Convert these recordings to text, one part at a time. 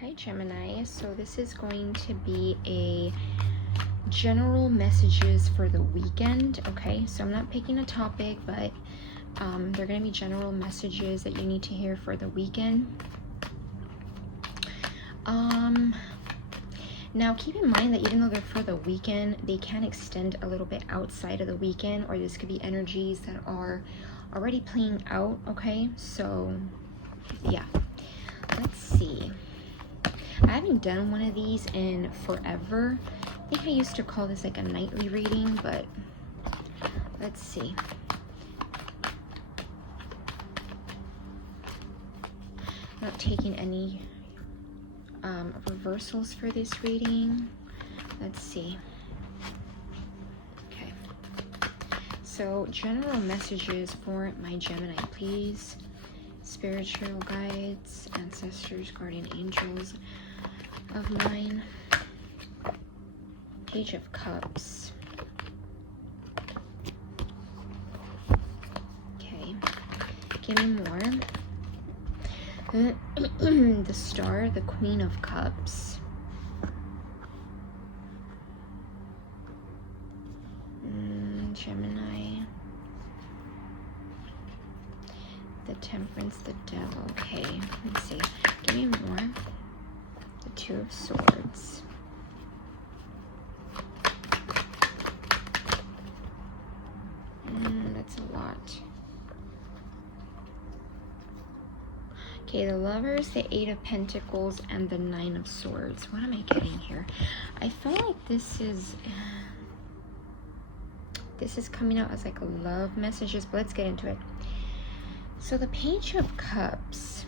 Hi Gemini, so this is going to be a general messages for the weekend. Okay, so I'm not picking a topic, but they're going to be general messages that you need to hear for the weekend. Now keep in mind that even though they're for the weekend, they can extend a little bit outside of the weekend, or this could be energies that are already playing out. Okay, so yeah, let's see. I haven't done one of these in forever. I think I used to call this like a nightly reading, but let's see. Not taking any reversals for this reading. Let's see. Okay. So general messages for my Gemini, please. Spiritual guides, ancestors, guardian angels of mine. Page of Cups. Okay, give me more. The Star, the Queen of Cups. Gemini. The Temperance, the Devil. Okay, let's see. Give me more. The Two of Swords. That's a lot. Okay, the Lovers, the Eight of Pentacles, and the Nine of Swords. What am I getting here? I feel like this is coming out as like love messages, but let's get into it. So the Page of Cups.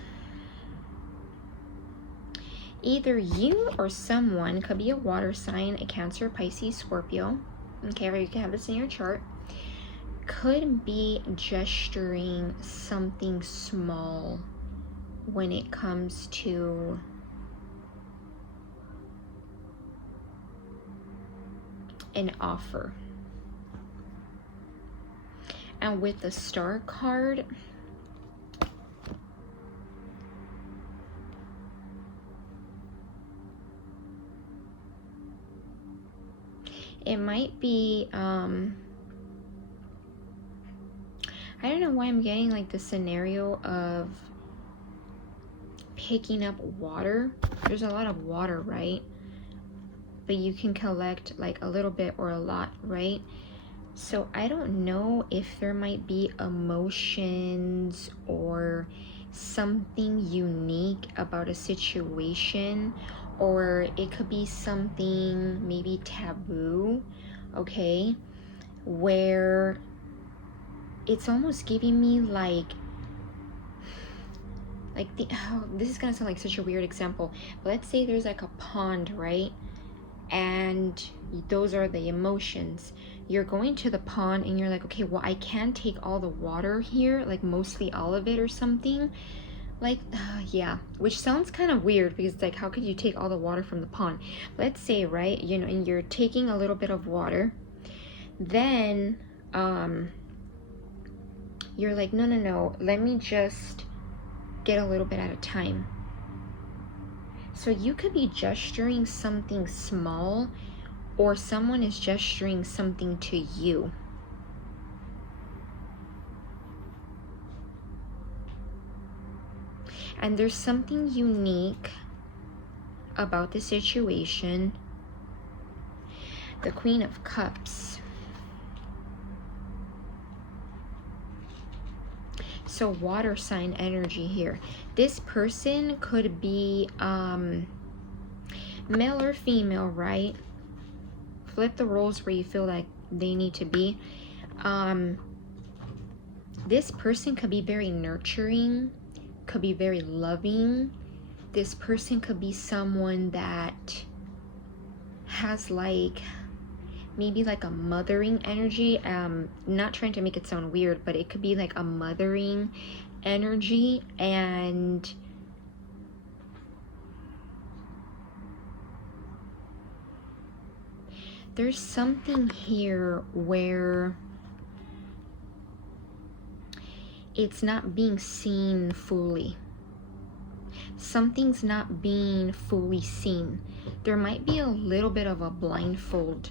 Either you or someone, could be a water sign, a Cancer, Pisces, Scorpio, okay, or you can have this in your chart, could be gesturing something small when it comes to an offer. And with the Star card, it might be, I don't know why I'm getting like the scenario of picking up water. There's a lot of water, right? But you can collect like a little bit or a lot, right? So I don't know if there might be emotions or something unique about a situation, or it could be something maybe taboo, okay, where it's almost giving me like this is gonna sound like such a weird example, but let's say there's like a pond, right? And those are the emotions. You're going to the pond and you're like, okay, well, I can't take all the water here, like mostly all of it or something. Like, yeah, which sounds kind of weird because it's like, how could you take all the water from the pond? Let's say, right, you know, and you're taking a little bit of water. Then you're like, no, let me just get a little bit at a time. So you could be gesturing something small, or someone is gesturing something to you. And there's something unique about the situation. The Queen of Cups. So water sign energy here. This person could be male or female, right? Flip the roles where you feel like they need to be. This person could be very nurturing, could be very loving. This person could be someone that has like maybe like a mothering energy. Not trying to make it sound weird, but it could be like a mothering energy. And there's something here where it's not being seen fully. something's not being fully seen. There might be a little bit of a blindfold.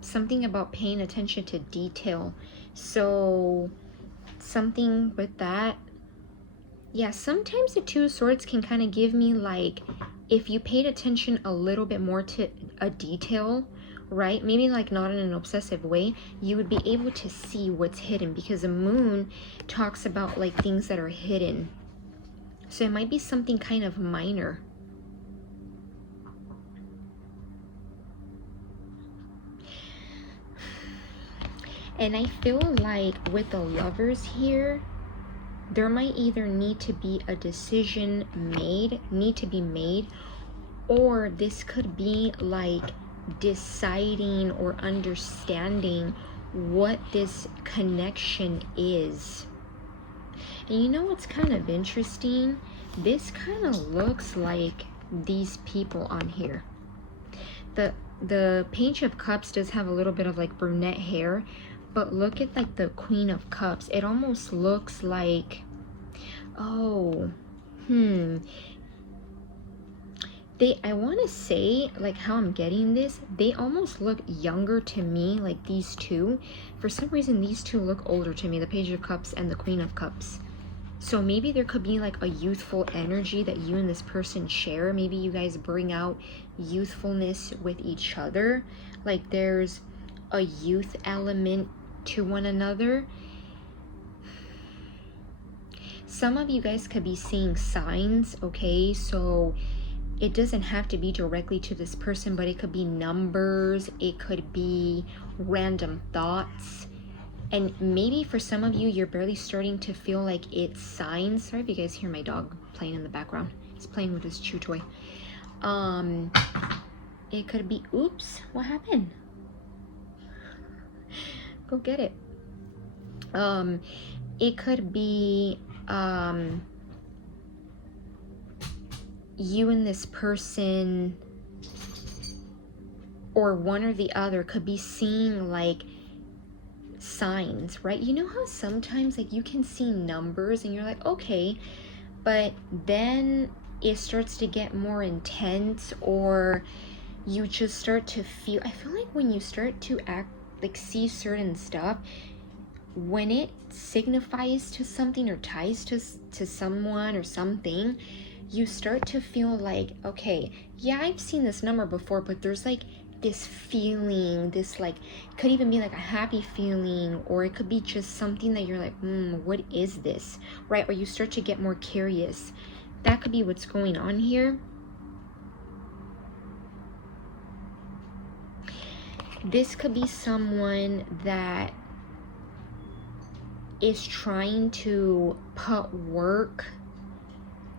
Something about paying attention to detail. So something with that. Yeah, sometimes the Two of Swords can kind of give me like, if you paid attention a little bit more to a detail, right? Maybe like not in an obsessive way, you would be able to see what's hidden, because the moon talks about like things that are hidden. So it might be something kind of minor. And I feel like with the Lovers here, there might either need to be a decision made, or this could be like deciding or understanding what this connection is. And you know what's kind of interesting? This kind of looks like these people on here. The Page of Cups does have a little bit of like brunette hair, but look at like the Queen of Cups. It almost looks like, oh, I want to say, like how I'm getting this, they almost look younger to me, like these two. For some reason, these two look older to me, the Page of Cups and the Queen of Cups. So maybe there could be like a youthful energy that you and this person share. Maybe you guys bring out youthfulness with each other. Like there's a youth element to one another. Some of you guys could be seeing signs, okay? So it doesn't have to be directly to this person, but it could be numbers, it could be random thoughts. And maybe for some of you, you're barely starting to feel like it's signs. Sorry if you guys hear my dog playing in the background. He's playing with his chew toy. It could be, oops, what happened? Go get it. It could be you and this person, or one or the other, could be seeing like signs, right? You know how sometimes like you can see numbers and you're like, okay, but then it starts to get more intense, or you just start to feel, I feel like when you start to act like see certain stuff, when it signifies to something or ties to someone or something, you start to feel like, okay, yeah, I've seen this number before, but there's like this feeling, this like, could even be like a happy feeling, or it could be just something that you're like, what is this, right? Or you start to get more curious. That could be what's going on here. This could be someone that is trying to put work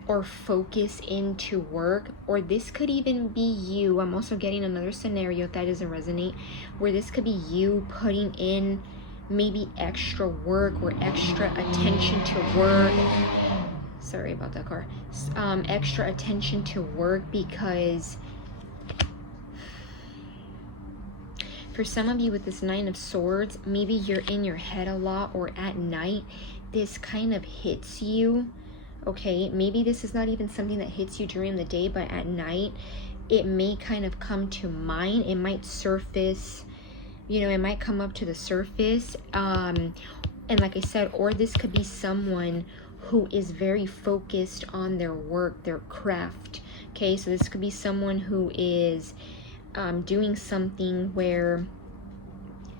or focus into work, or this could even be you. I'm also getting another scenario, if that doesn't resonate, where this could be you putting in maybe extra work or extra attention to work. Sorry about that car. Extra attention to work, because for some of you with this Nine of Swords, maybe you're in your head a lot, or at night this kind of hits you. Okay, maybe this is not even something that hits you during the day, but at night it may kind of come to mind. It might surface, you know, it might come up to the surface. And like I said, or this could be someone who is very focused on their work, their craft. Okay, so this could be someone who is doing something where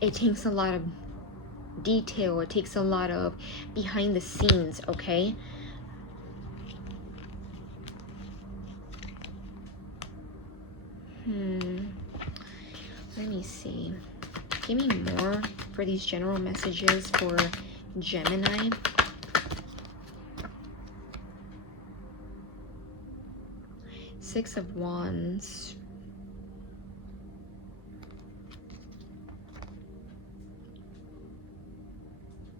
it takes a lot of detail, it takes a lot of behind the scenes, okay? Let me see. Give me more for these general messages for Gemini. Six of Wands.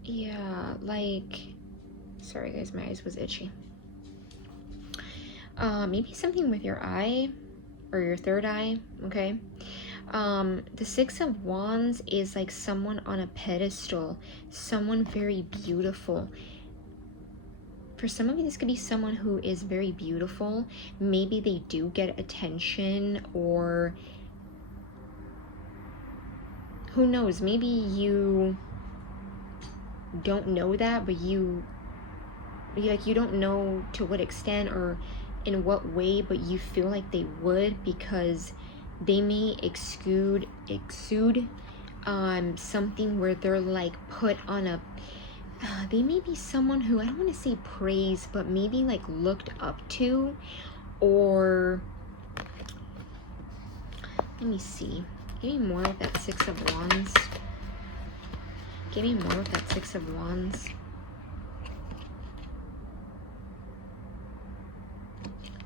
Yeah, like, sorry guys, my eyes was itchy. Maybe something with your eye or your third eye, okay? The Six of Wands is like someone on a pedestal, someone very beautiful. For some of you, this could be someone who is very beautiful. Maybe they do get attention, or who knows, maybe you don't know that, but you don't know to what extent or in what way, but you feel like they would, because they may exude something where they're like put on a they may be someone who, I don't want to say praise, but maybe like looked up to, or let me see, give me more of that Six of Wands. Give me more of that Six of Wands.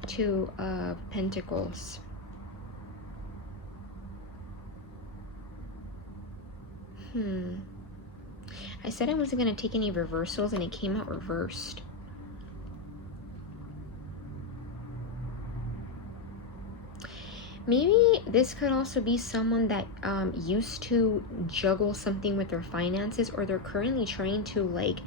Two of Pentacles. I said I wasn't going to take any reversals, and it came out reversed. Maybe this could also be someone that used to juggle something with their finances, or they're currently trying to like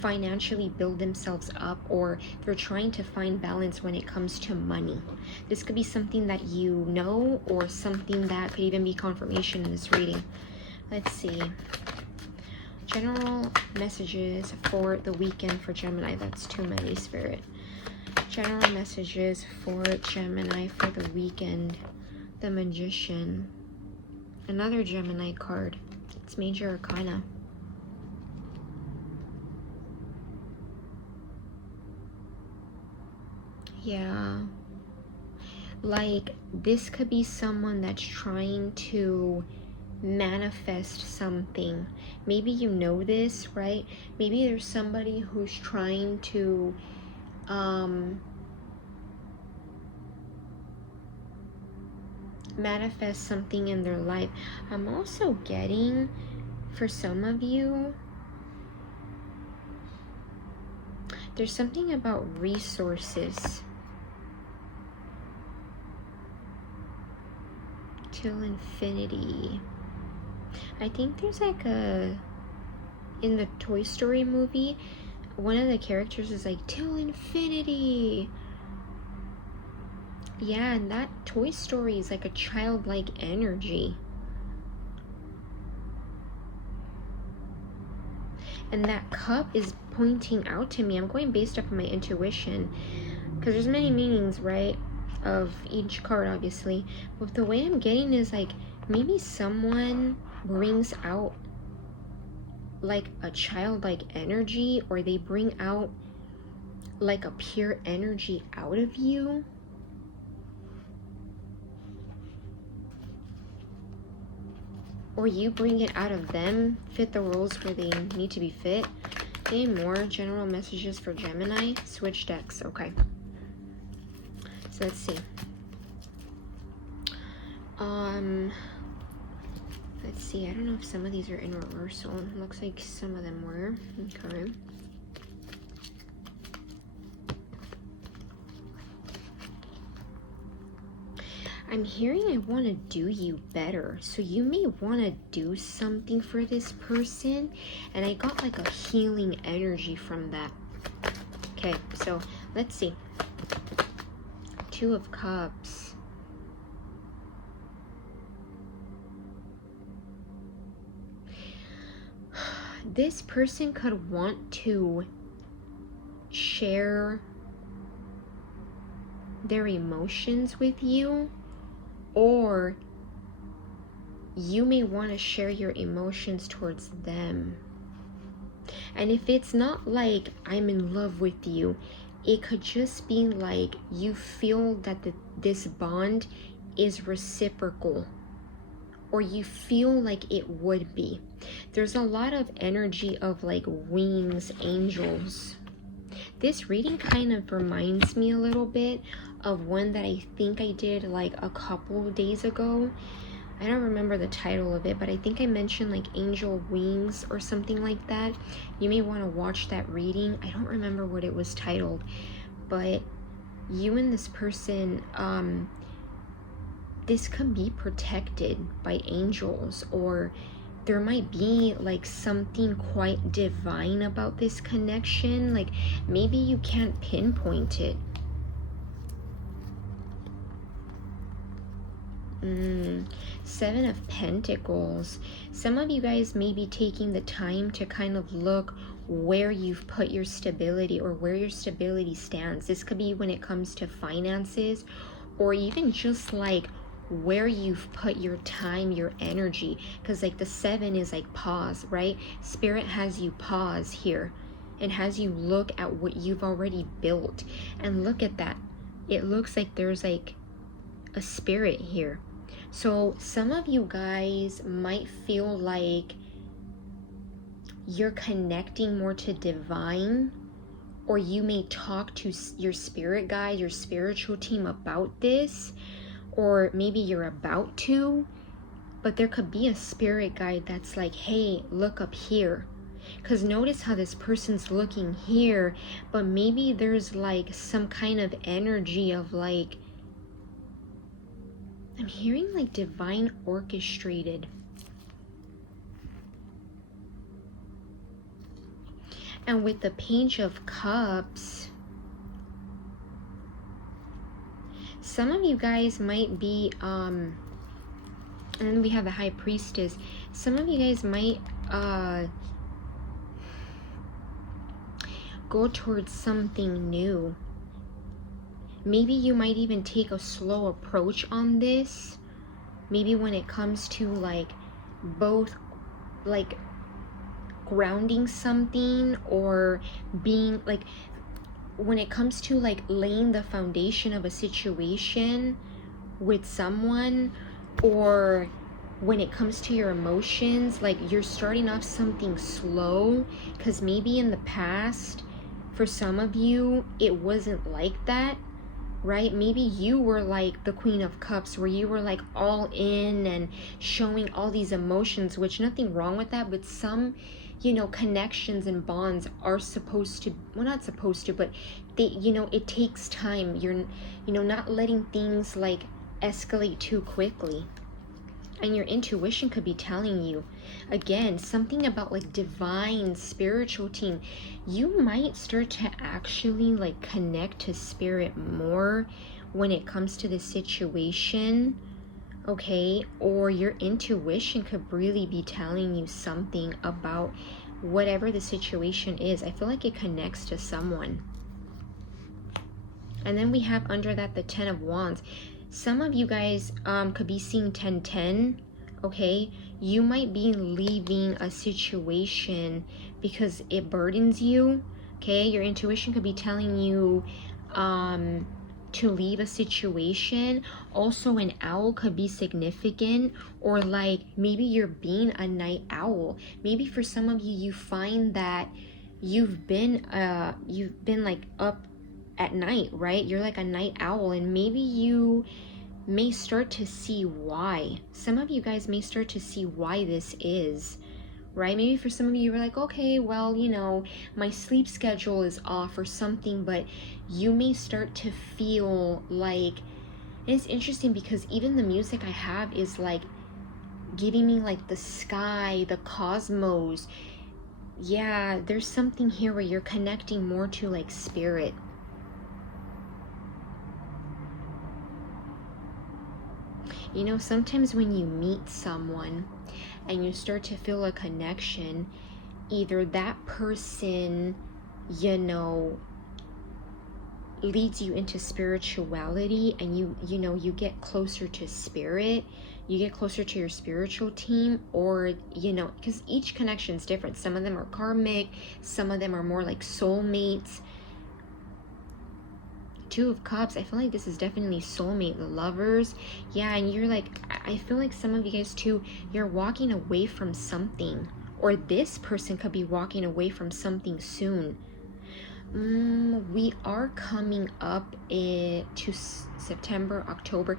financially build themselves up, or they're trying to find balance when it comes to money. This could be something that you know, or something that could even be confirmation in this reading. Let's see. General messages for the weekend for Gemini. That's too many, Spirit. General messages for Gemini for the weekend. The Magician. Another Gemini card. It's Major Arcana. Yeah. Like, this could be someone that's trying to manifest something. Maybe you know this, right? Maybe there's somebody who's trying to manifest something in their life. I'm also getting, for some of you, there's something about resources. Till infinity. I think there's like in the Toy Story movie, one of the characters is like, till infinity. Yeah, and that Toy Story is like a childlike energy. And that cup is pointing out to me. I'm going based up on my intuition, because there's many meanings, right, of each card, obviously. But the way I'm getting is like, maybe someone brings out like a childlike energy, or they bring out like a pure energy out of you. Or you bring it out of them, fit the roles where they need to be fit. Okay, more general messages for Gemini. Switch decks, okay. So let's see. Let's see, I don't know if some of these are in reversal. Looks like some of them were. Okay. I'm hearing I want to do you better. So you may want to do something for this person. And I got like a healing energy from that. Okay, so let's see. Two of Cups. This person could want to share their emotions with you, or you may want to share your emotions towards them. And if it's not like I'm in love with you, it could just be like you feel that this bond is reciprocal, or you feel like it would be. There's a lot of energy of like wings, angels. This reading kind of reminds me a little bit of one that I think I did like a couple days ago. I don't remember the title of it, but I think I mentioned like angel wings or something like that. You may want to watch that reading. I don't remember what it was titled, but you and this person, this could be protected by angels, or there might be like something quite divine about this connection. Like maybe you can't pinpoint it. Seven of Pentacles. Some of you guys may be taking the time to kind of look where you've put your stability or where your stability stands. This could be when it comes to finances, or even just like where you've put your time, your energy, because like the 7 is like pause, right? Spirit has you pause here and has you look at what you've already built, and look at that. It looks like there's like a spirit here. So some of you guys might feel like you're connecting more to divine, or you may talk to your spirit guide, your spiritual team about this, or maybe you're about to, but there could be a spirit guide that's like, hey, look up here. Because notice how this person's looking here, but maybe there's like some kind of energy of like, I'm hearing like divine orchestrated. And with the Page of Cups, some of you guys might be, and then we have the High Priestess. Some of you guys might go towards something new. Maybe you might even take a slow approach on this. Maybe when it comes to like both like grounding something, or being like, when it comes to like laying the foundation of a situation with someone, or when it comes to your emotions, like you're starting off something slow, because maybe in the past for some of you it wasn't like that, right? Maybe you were like the Queen of Cups, where you were like all in and showing all these emotions, which nothing wrong with that, but some, you know, connections and bonds are supposed to, well, not supposed to, but they, you know, it takes time. You're, you know, not letting things like escalate too quickly. And your intuition could be telling you, again, something about like divine spiritual team. You might start to actually like connect to spirit more when it comes to the situation, okay? Or your intuition could really be telling you something about whatever the situation is. I feel like it connects to someone. And then we have under that the 10 of Wands. Some of you guys could be seeing 10-10, okay? You might be leaving a situation because it burdens you, okay? Your intuition could be telling you to leave a situation. Also, an owl could be significant, or like maybe you're being a night owl. Maybe for some of you, you find that you've been like up at night, right? You're like a night owl, and maybe you may start to see why. Some of you guys may start to see why this is, right? Maybe for some of you, you're like, okay, well, you know, my sleep schedule is off or something, but you may start to feel like, and it's interesting because even the music I have is like giving me like the sky, the cosmos. Yeah, there's something here where you're connecting more to like spirit. You know, sometimes when you meet someone and you start to feel a connection, either that person, you know, leads you into spirituality, and you know, you get closer to spirit, you get closer to your spiritual team, or, you know, because each connection is different. Some of them are karmic, some of them are more like soulmates. Two of Cups, I feel like this is definitely soulmate, the Lovers. Yeah, and you're like, I feel like some of you guys too, you're walking away from something, or this person could be walking away from something soon. We are coming up to September, October.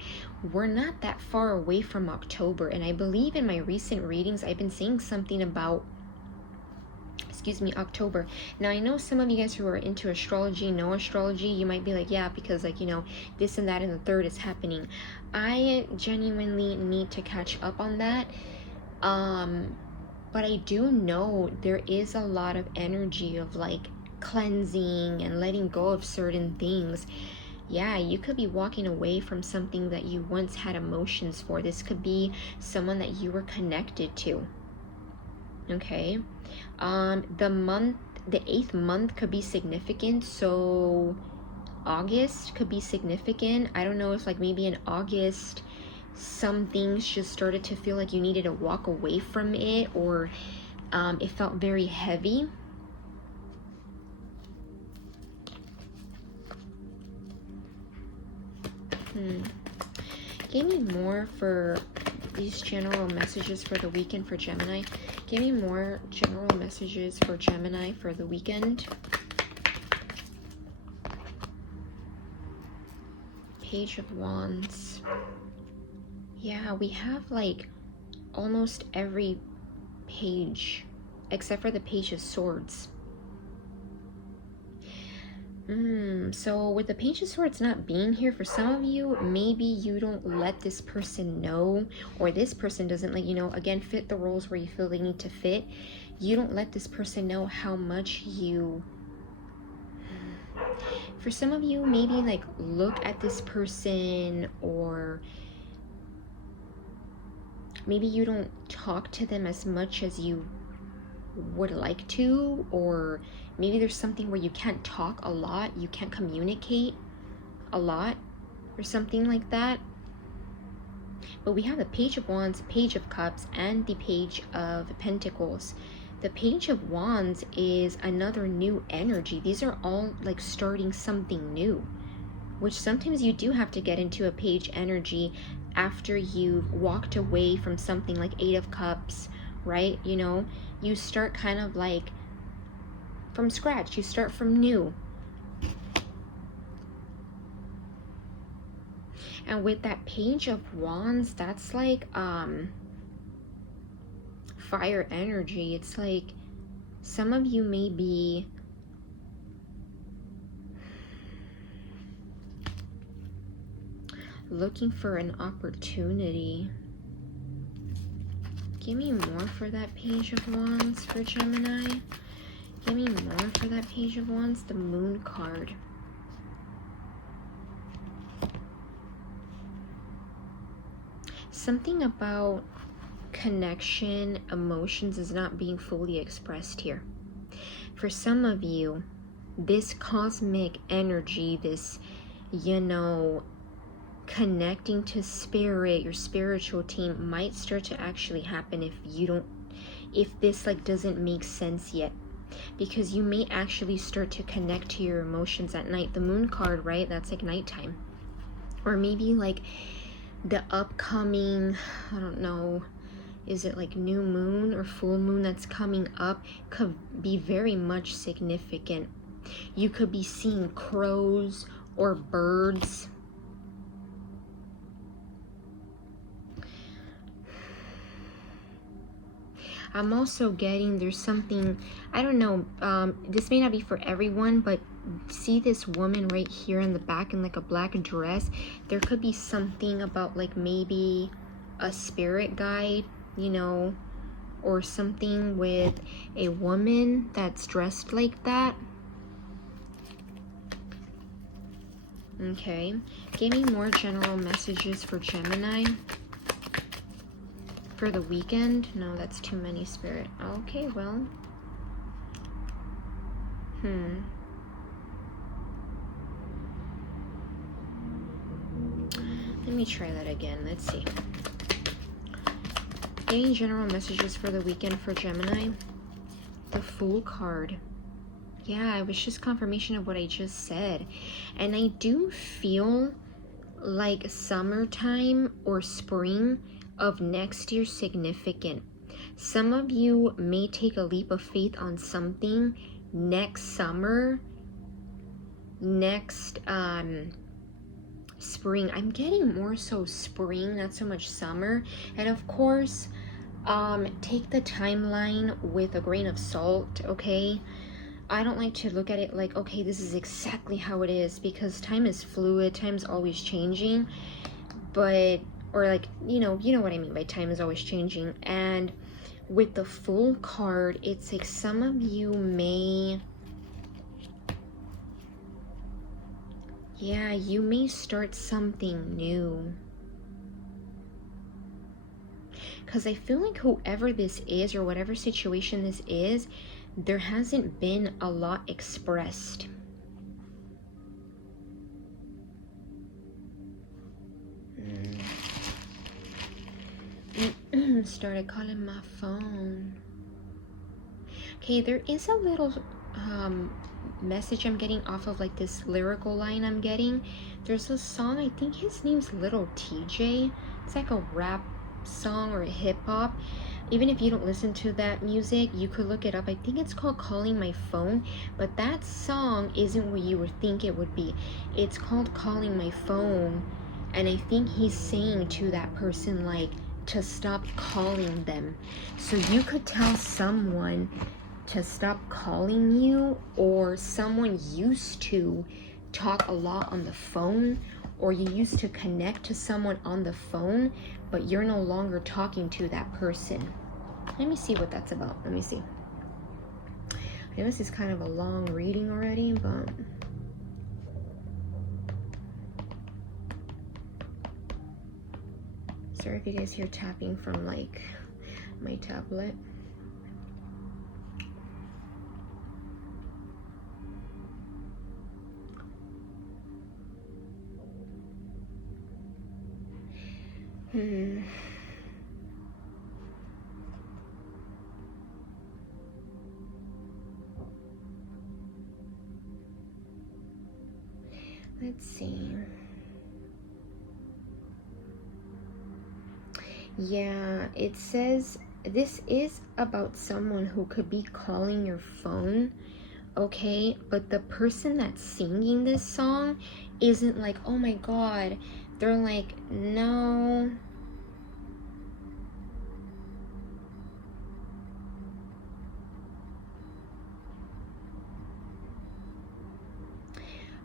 We're not that far away from October, and I believe in my recent readings I've been saying something about, October. Now, I know some of you guys who are into astrology know astrology. You might be like, yeah, because like, you know, this and that and the third is happening. I genuinely need to catch up on that. But I do know there is a lot of energy of like cleansing and letting go of certain things. Yeah, you could be walking away from something that you once had emotions for. This could be someone that you were connected to. Okay. The 8th month could be significant. So August could be significant. I don't know if like maybe in August some things just started to feel like you needed to walk away from it, or it felt very heavy. Give me more for these general messages for the weekend for Gemini. Give me more general messages for Gemini for the weekend. Page of Wands. Yeah, we have like almost every page except for the Page of Swords. So with the Page of Swords not being here, for some of you, maybe you don't let this person know, or this person doesn't let you know. Again, fit the roles where you feel they need to fit. You don't let this person know how much you... For some of you, maybe like look at this person, or maybe you don't talk to them as much as you would like to, or maybe there's something where you can't talk a lot, you can't communicate a lot, or something like that. But we have the Page of Wands, Page of Cups, and the Page of Pentacles. The Page of Wands is another new energy. These are all like starting something new, which sometimes you do have to get into a page energy after you've walked away from something, like 8 of Cups, right? You know, you start kind of like from scratch, you start from new. And with that Page of Wands, that's like fire energy. It's like some of you may be looking for an opportunity. Give me more for that Page of Wands for Gemini. Give me more for that Page of Wands, the Moon card. Something about connection, emotions is not being fully expressed here. For some of you, this cosmic energy, this, you know, connecting to spirit, your spiritual team, might start to actually happen if this like doesn't make sense yet, because you may actually start to connect to your emotions at night. The Moon card, right? That's like nighttime, or maybe like the upcoming, I don't know, is it like new moon or full moon that's coming up, could be very much significant. You could be seeing crows or birds. I'm also getting there's something, I don't know, this may not be for everyone, but see this woman right here in the back in like a black dress? There could be something about like maybe a spirit guide, you know, or something with a woman that's dressed like that. Okay, give me more general messages for Gemini for the weekend. No, that's too many, Spirit. Okay, well, let me try that again. Let's see. Any general messages for the weekend for Gemini? The Fool card. Yeah, it was just confirmation of what I just said. And I do feel like summertime or spring of next year significant. Some of you may take a leap of faith on something next summer, next spring. I'm getting more so spring, not so much summer. And of course, take the timeline with a grain of salt, okay? I don't like to look at it like, okay, this is exactly how it is, because time is fluid, time's always changing. But, or like, you know what I mean by time is always changing. And with the Fool card, it's like some of you may, yeah, you may start something new. Because I feel like whoever this is or whatever situation this is, there hasn't been a lot expressed. Started calling my phone. Okay, there is a little message I'm getting off of like this lyrical line I'm getting. There's a song, I think his name's Little TJ. It's like a rap song or a hip hop. Even if you don't listen to that music, you could look it up. I think it's called Calling My Phone, but that song isn't what you would think it would be. It's called Calling My Phone, and I think he's saying to that person like to stop calling them. So you could tell someone to stop calling you, or someone used to talk a lot on the phone, or you used to connect to someone on the phone, but you're no longer talking to that person. Let me see what that's about. Let me see. I know this is kind of a long reading already, but sorry if you guys hear tapping from like my tablet. Let's see. Yeah, it says this is about someone who could be calling your phone, okay? But the person that's singing this song isn't like, oh my god. They're like, no.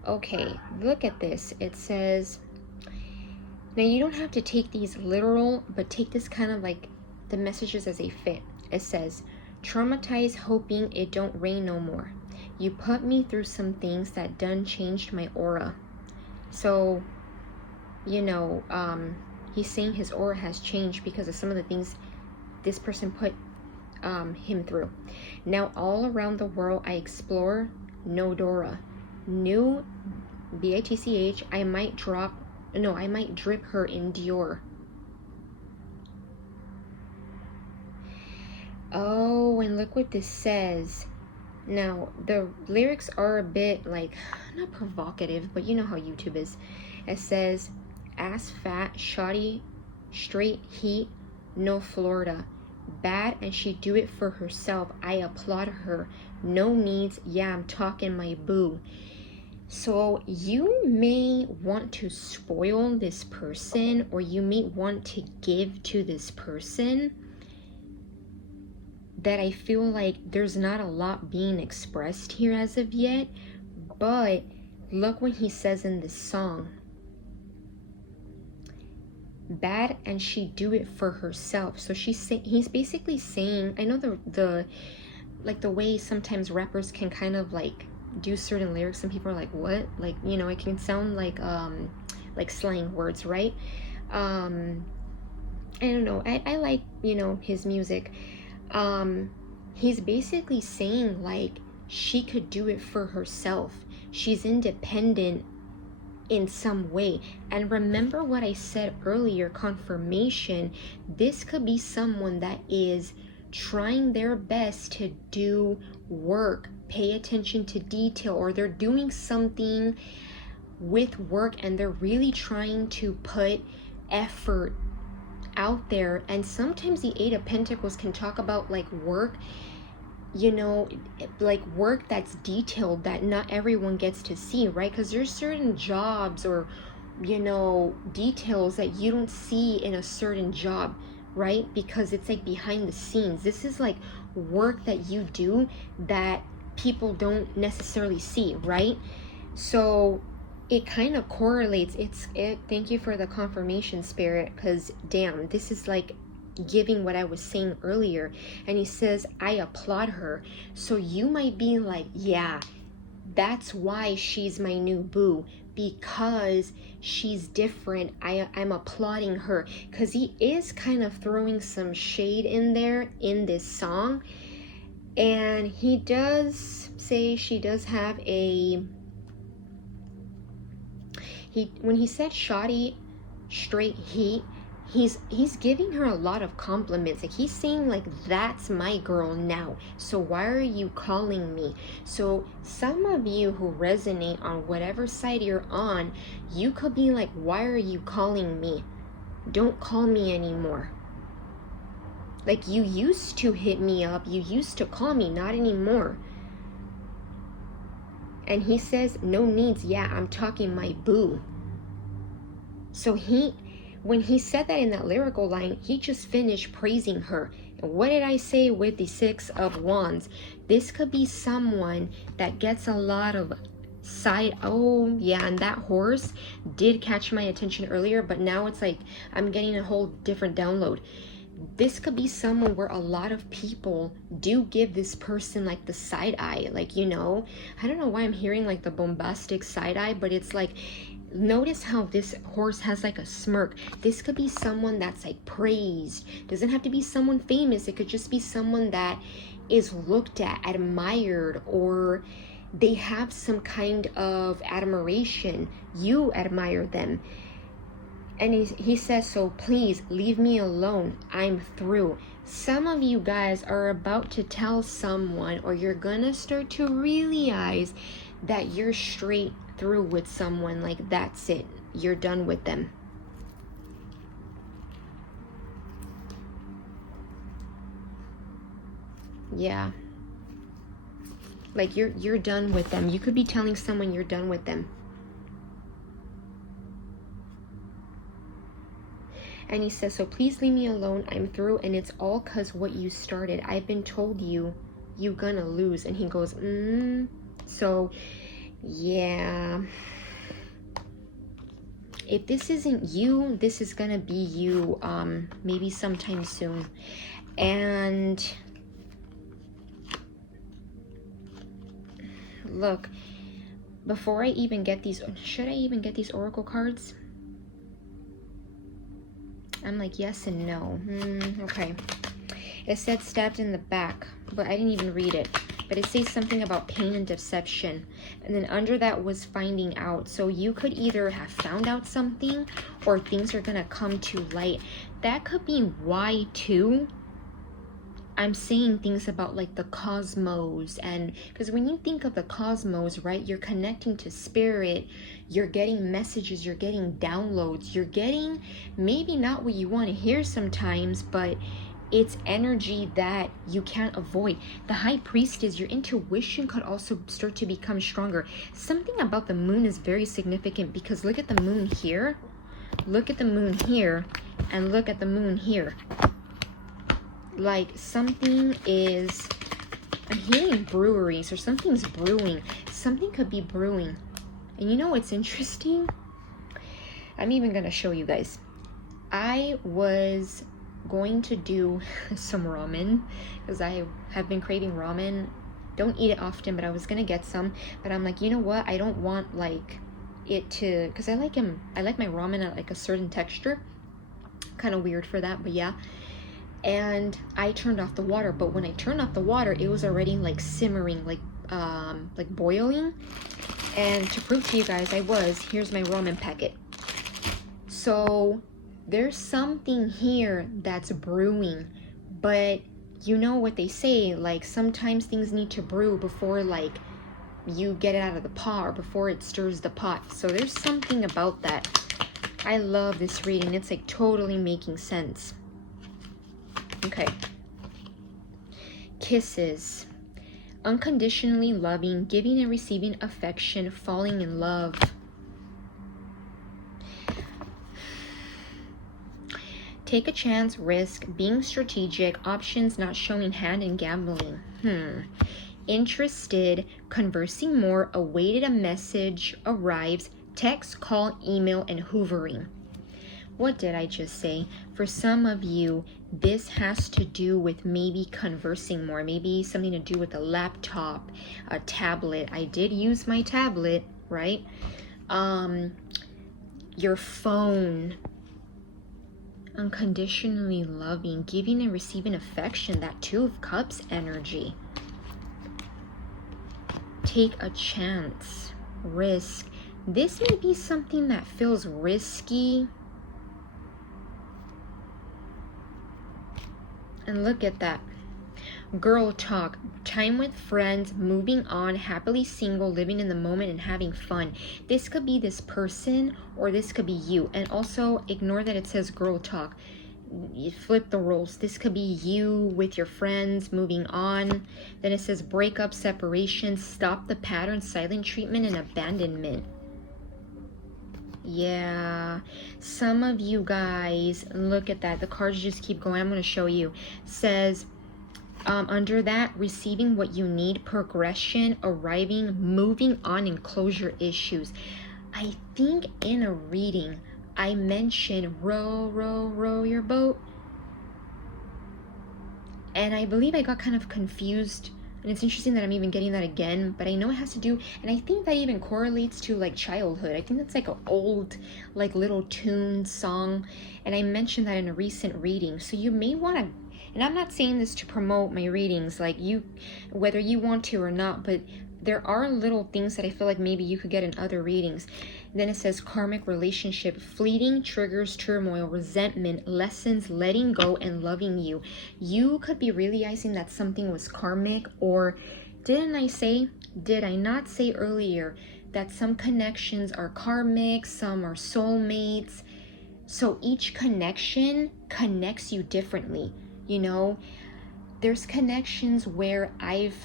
Okay, look at this. It says, now you don't have to take these literal, but take this kind of like the messages as they fit. It says, traumatized hoping it don't rain no more. You put me through some things that done changed my aura. So, you know, he's saying his aura has changed because of some of the things this person put him through. Now all around the world I explore, no Dora. New BITCH, I might drip her in Dior. Oh, and look what this says. Now, the lyrics are a bit like, not provocative, but you know how YouTube is. It says, ass fat, shoddy, straight heat, no Florida. Bad, and she do it for herself. I applaud her. No needs, yeah, I'm talking my boo. So you may want to spoil this person, or you may want to give to this person that I feel like there's not a lot being expressed here as of yet. But look what he says in this song. Bad, and she do it for herself. So he's basically saying, I know the like the way sometimes rappers can kind of like do certain lyrics and people are like, what? Like, you know, it can sound like slang words, right? I don't know. I like, you know, his music. He's basically saying like she could do it for herself. She's independent in some way. And remember what I said earlier, confirmation. This could be someone that is trying their best to do work, pay attention to detail, or they're doing something with work and they're really trying to put effort out there. And sometimes the Eight of Pentacles can talk about like work, you know, like work that's detailed that not everyone gets to see, right? Because there's certain jobs or, you know, details that you don't see in a certain job, right? Because it's like behind the scenes. This is like work that you do that people don't necessarily see, right? So it kind of correlates. Thank you for the confirmation, Spirit, because damn, this is like, giving what I was saying earlier. And he says, I applaud her. So you might be like, yeah, that's why she's my new boo, because she's different. I'm applauding her, because he is kind of throwing some shade in there in this song. And he does say she does have when he said shoddy straight heat, he's giving her a lot of compliments. Like he's saying like, that's my girl now, so why are you calling me? So some of you who resonate on whatever side you're on, you could be like, why are you calling me? Don't call me anymore. Like, you used to hit me up, you used to call me, not anymore. And he says, no needs. Yeah, I'm talking my boo. So when he said that in that lyrical line, he just finished praising her. And what did I say with the 6 of Wands? This could be someone that gets a lot of side. Oh yeah, and that horse did catch my attention earlier, but now it's like I'm getting a whole different download. This could be someone where a lot of people do give this person like the side eye. Like, you know, I don't know why I'm hearing like the bombastic side eye, but it's like, notice how this horse has like a smirk. This could be someone that's like praised. Doesn't have to be someone famous. It could just be someone that is looked at, admired, or they have some kind of admiration. You admire them. And he says, so please leave me alone. I'm through. Some of you guys are about to tell someone, or you're gonna start to realize that you're straight through with someone. Like, that's it. You're done with them. Yeah. Like, you're done with them. You could be telling someone you're done with them. And he says, so please leave me alone. I'm through, and it's all because what you started. I've been told you gonna lose. And he goes, So, yeah. If this isn't you, this is gonna be you maybe sometime soon. And look, before I even get these, should I even get these oracle cards? I'm like, yes and no. Okay. It said stabbed in the back, but I didn't even read it. But it says something about pain and deception. And then under that was finding out. So you could either have found out something, or things are going to come to light. That could be why, too, I'm saying things about like the cosmos. And because when you think of the cosmos, right, you're connecting to spirit, you're getting messages, you're getting downloads, you're getting maybe not what you want to hear sometimes, but it's energy that you can't avoid. The High Priestess, your intuition could also start to become stronger. Something about the moon is very significant, because look at the moon here, look at the moon here, and look at the moon here. Like, something is, I'm hearing breweries, or something's brewing. Something could be brewing. And you know what's interesting? I'm even going to show you guys. I was going to do some ramen, because I have been craving ramen. Don't eat it often, but I was going to get some. But I'm like, you know what? I don't want like it to, because I like my ramen at like a certain texture. Kind of weird for that, but yeah. And I turned off the water, but when I turned off the water, it was already like simmering, like boiling. And to prove to you guys here's my ramen packet. So there's something here that's brewing, but you know what they say, like sometimes things need to brew before like you get it out of the pot, or before it stirs the pot. So there's something about that. I love this reading. It's like totally making sense. Okay. Kisses. Unconditionally loving, giving and receiving affection, falling in love. Take a chance, risk, being strategic, options not showing hand, and gambling. Interested, conversing more, awaited a message arrives, text, call, email, and hoovering. what did I just say? For some of you, this has to do with maybe conversing more, maybe something to do with a laptop, a tablet. I did use my tablet, right? Your phone. Unconditionally loving, giving and receiving affection, that Two of Cups energy. Take a chance, risk. This may be something that feels risky. And look at that. Girl talk, time with friends, moving on, happily single, living in the moment and having fun. This could be this person or this could be you. And also ignore that it says girl talk. You flip the roles. This could be you with your friends, moving on. Then it says breakup, separation, stop the pattern, silent treatment, and abandonment. Yeah, some of you guys, look at that. The cards just keep going. I'm going to show you. Says, under that, receiving what you need, progression, arriving, moving on, and closure issues. I think in a reading, I mentioned row, row, row your boat. And I believe I got kind of confused. And it's interesting that I'm even getting that again, but I know it has to do, and I think that even correlates to like childhood. I think that's like an old, like little tune song. And I mentioned that in a recent reading. So you may want to, and I'm not saying this to promote my readings, like you, whether you want to or not, but there are little things that I feel like maybe you could get in other readings. Then it says karmic relationship, fleeting, triggers, turmoil, resentment, lessons, letting go, and loving you. You could be realizing that something was karmic, or did I not say earlier that some connections are karmic, some are soulmates. So each connection connects you differently. You know, there's connections where I've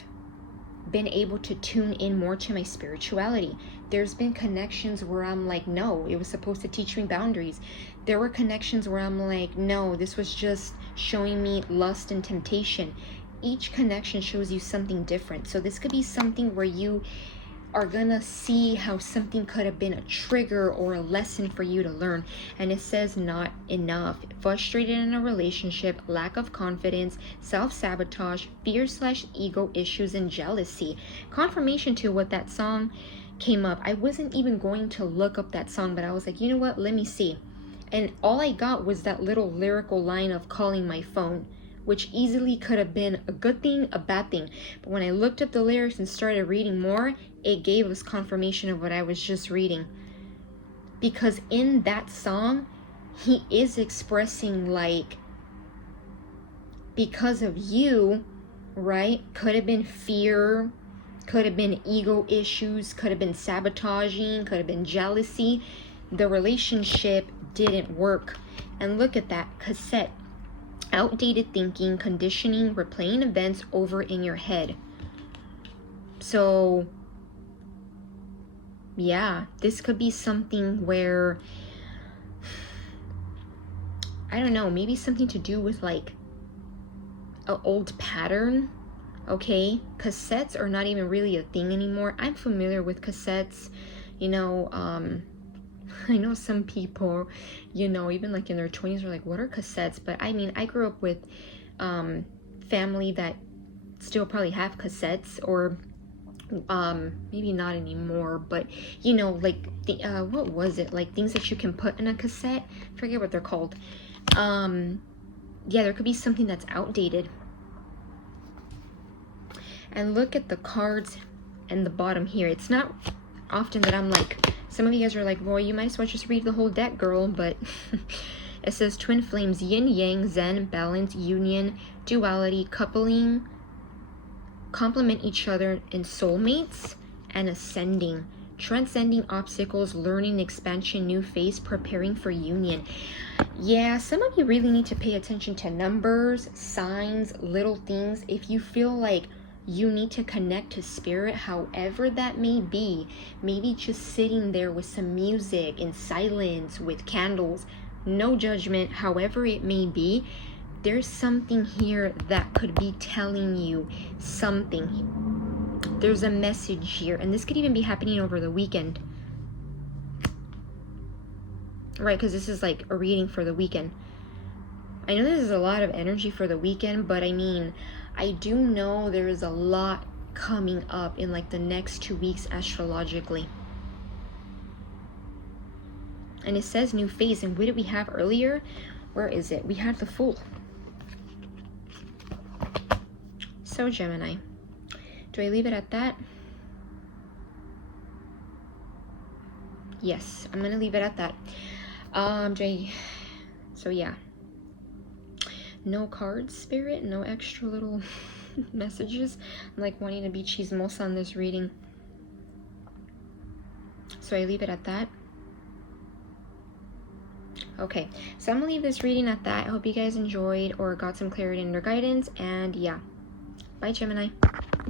been able to tune in more to my spirituality. There's been connections where I'm like, no, it was supposed to teach me boundaries. There were connections where I'm like, no, this was just showing me lust and temptation. Each connection shows you something different. So this could be something where you are gonna see how something could have been a trigger or a lesson for you to learn. And it says not enough, frustrated in a relationship, lack of confidence, self-sabotage, fear/ego issues, and jealousy. Confirmation to what that song came up. I wasn't even going to look up that song, but I was like, you know what, let me see. And all I got was that little lyrical line of calling my phone, which easily could have been a good thing, a bad thing. But when I looked up the lyrics and started reading more, it gave us confirmation of what I was just reading. Because in that song, he is expressing like, because of you, right? Could have been fear, could have been ego issues, could have been sabotaging, could have been jealousy. The relationship didn't work. And look at that cassette. Outdated thinking, conditioning, replaying events over in your head. So yeah, this could be something where, I don't know, maybe something to do with like an old pattern. Okay, cassettes are not even really a thing anymore. I'm familiar with cassettes, you know. I know some people, you know, even like in their 20s are like, what are cassettes? But I mean, I grew up with family that still probably have cassettes, or maybe not anymore, but you know, like the what was it, like things that you can put in a cassette, forget what they're called. Yeah, there could be something that's outdated. And look at the cards and the bottom here. It's not often that I'm like, some of you guys are like, well, you might as well just read the whole deck, girl. But it says twin flames, yin yang, zen, balance, union, duality, coupling, complement each other, in soulmates, and ascending, transcending obstacles, learning, expansion, new phase, preparing for union. Yeah, some of you really need to pay attention to numbers, signs, little things. If you feel like you need to connect to spirit, however that may be, maybe just sitting there with some music in silence with candles, no judgment, however it may be, there's something here that could be telling you something. There's a message here, and this could even be happening over the weekend. right? Because this is like a reading for the weekend. I know this is a lot of energy for the weekend, but I mean, I do know there is a lot coming up in like the next 2 weeks astrologically. And it says new phase. And what did we have earlier? Where is it? We had the Fool. So Gemini, do I leave it at that? Yes, I'm gonna leave it at that. So yeah, no cards, Spirit, no extra little messages. I'm like wanting to be chismosa on this reading, so I leave it at that. Okay, so I'm gonna leave this reading at that. I hope you guys enjoyed or got some clarity in your guidance, and yeah, bye Gemini.